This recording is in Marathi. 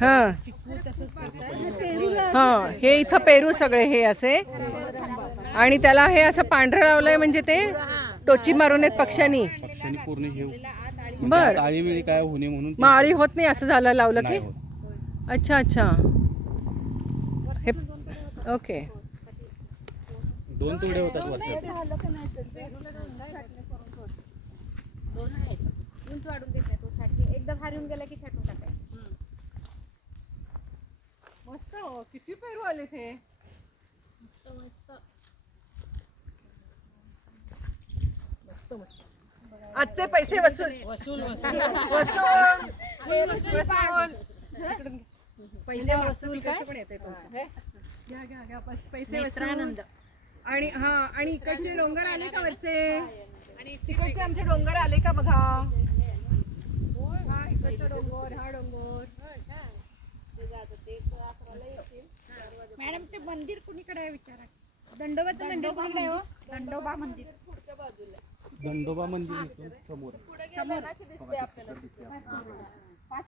हा हा, हे इथं पेरू सगळे हे असे, आणि त्याला हे असं पांढरं लावलंय म्हणजे ते टोची मारून आहेत पक्ष्यांनी. बर, काय होणे म्हणून माळी होत नाही असं झालं लावलं की. अच्छा अच्छा, हे ओके. 2 तुकडे होतात वर्षात. उंच वाढून देत नाही तो छाटणी, एकदा भारी होऊन गेला की छाटून टाकायचं. मस्त, किती पेरू आले ते. मस्त मस्त मस्त. आजचे पैसे वसूल वसूल वसूल वसूल. पैसे वसूल काय पण येते तुमचं. घ्या घ्या घ्या, पैसे वसूल. आणि हा, आणि इकडचे डोंगर आले का वरचे, आणि तिकडचे आमचे डोंगर आले का बघा. हा इकडचा डोंगर, हा डोंगर. मॅडम, ते मंदिर कुणीकडे आहे विचारा. दंडोबाचं मंदिर कुणीकडे आहे हो? दंडोबा मंदिर पुढच्या बाजूला. दंडोबा मंदिर समोर. समोर दिसते आपल्याला.